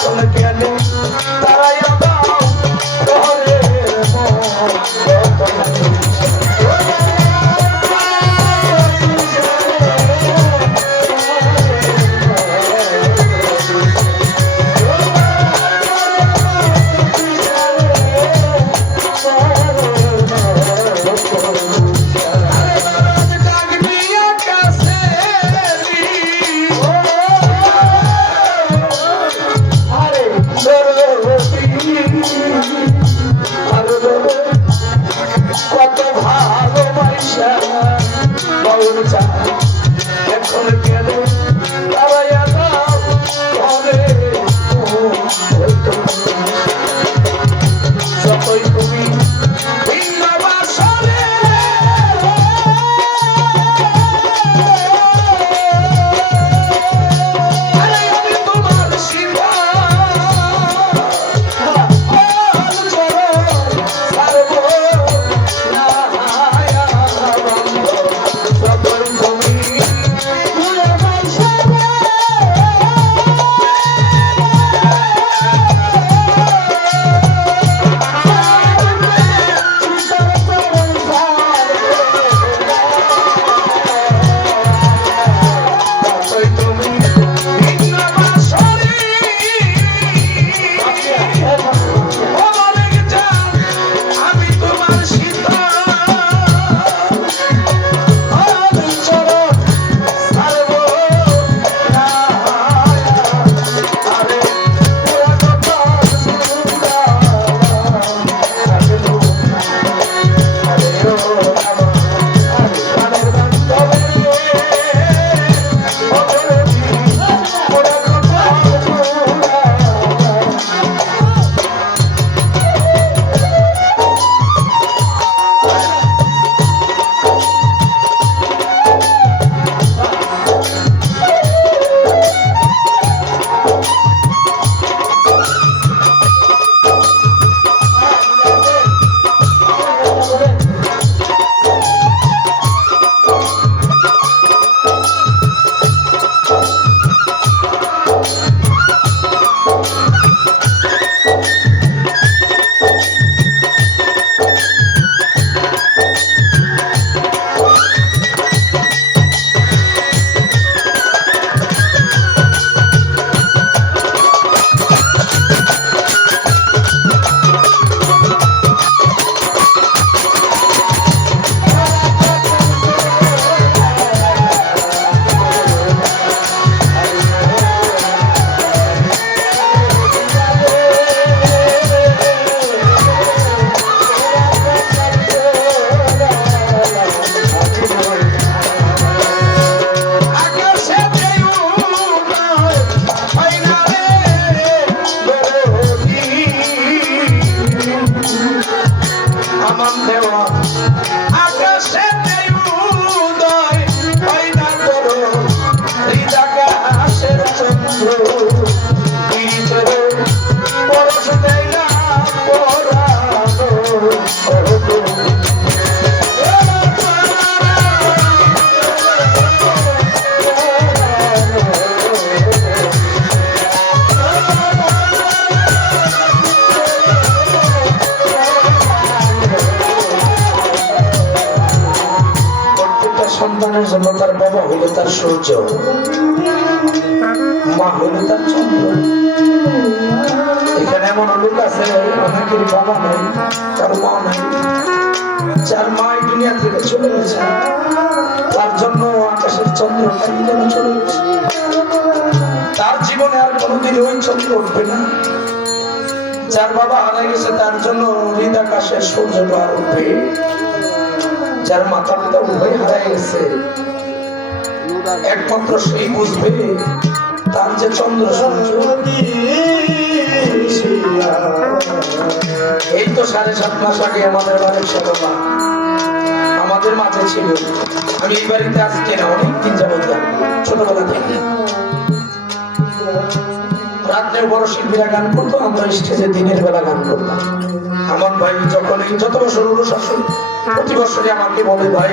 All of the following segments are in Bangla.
solo que anuncia ভালোবাসা বাউল চা এখন আকাশে সূর্য। মা হইলে তার চন্দ্র এখানে এমন লোক আছে অনেকের বাবা নাই, তার মা নাই। যার মা এই দুনিয়া থেকে চলে গেছে, তার জন্য আকাশের চন্দ্র যেন চলে গেছে। তার জীবনে আর কোনোদিন ওই চন্দ্র উঠবে না। যার বাবা হারা গেছে, তার জন্য হৃদ আকাশের সূর্যটা আর উঠবে। যার মাতা পিতা উভয় হারাই গেছে। একমাত্র সেই বুঝবে, তার যে চন্দ্র এই তো সাড়ে সাত মাস আগে আমাদের বাড়ির সদমা আমাদের মাঝে ছিল। আমি এই বাড়িতে আজকে না অনেক দিন যাবত ছোটবেলা থেকে। রাত্রে বড় শিল্পীরা গান করতো, আমরা স্টেজে দিনের বেলা গান করতাম। আমার ভাই যখন যত বছর হলো শাসন, প্রতি বছরই আমাকে বলে, ভাই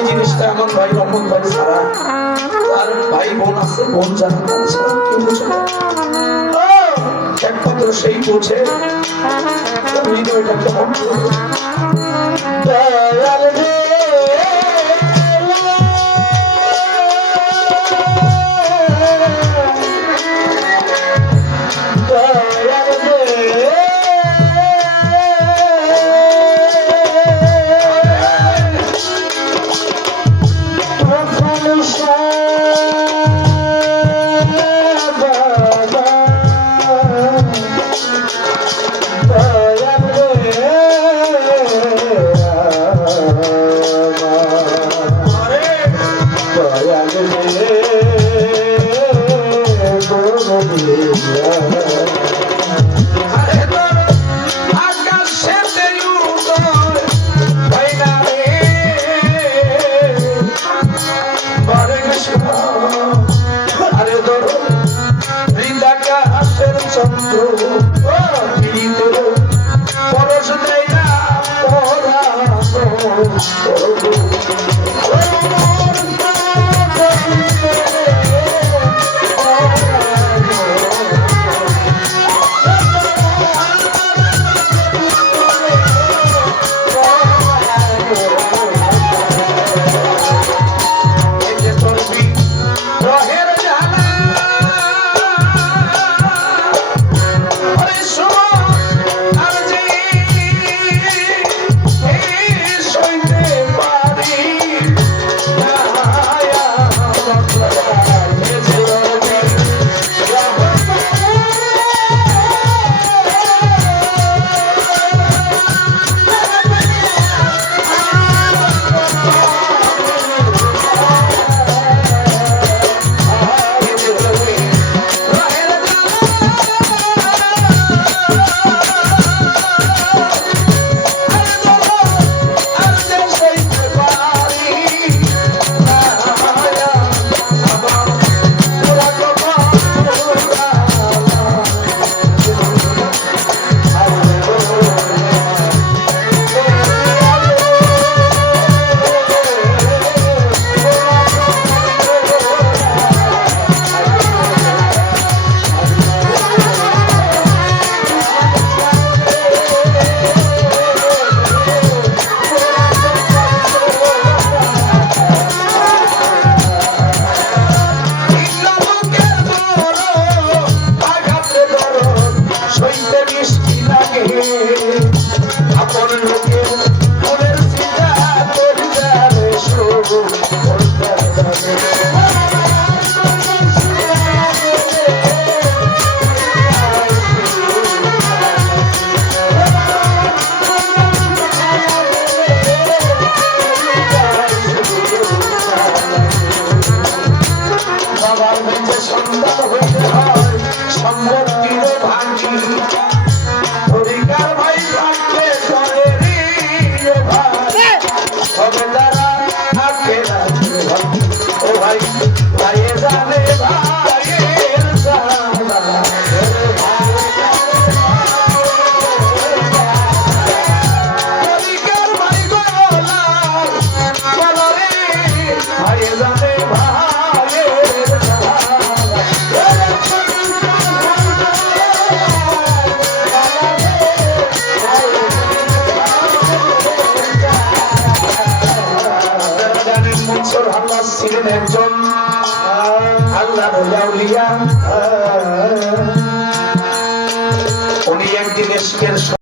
এই জিনিসটা আমার ভাই অমন ভাই ছাড়া তার ভাই বোন আছে, বোন জানা কেউ বুঝে একমাত্র সেই বোঝে। হৃদয়টা কেমন? আরে